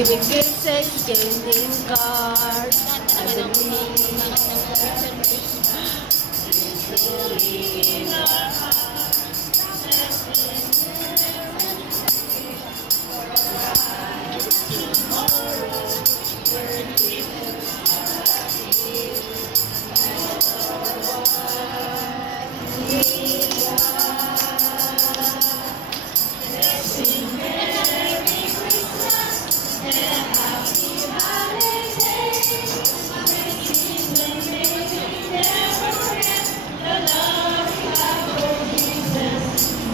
Giving gifts, exchanging cards. I believe in our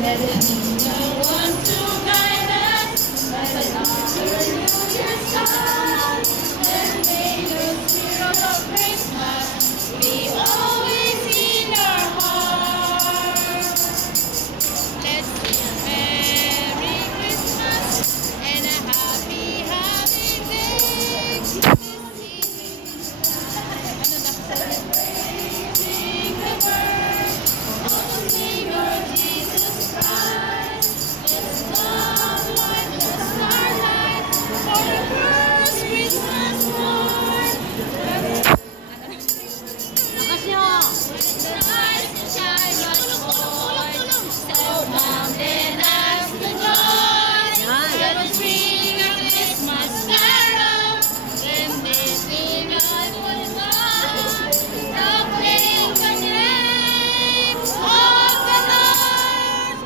let it be no one to guide us, let it be your son, and may the spirit of Christmas be always in our hearts. Let's sing Merry Christmas and a happy, happy day. Celebrating the birth of the Savior Jesus Christ. It's love like the starlight for the first Christmas morn. The lights shine much more, so mountain as the joy. Let us ring a Christmas carol, then they sing a good song, proclaim the name of the Lord.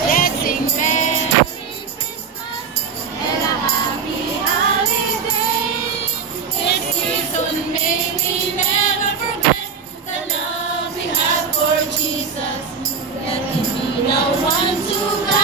Let's sing Merry Christmas and a happy holiday. This season may we never forget the love we have for Jesus. Let it be no one to guide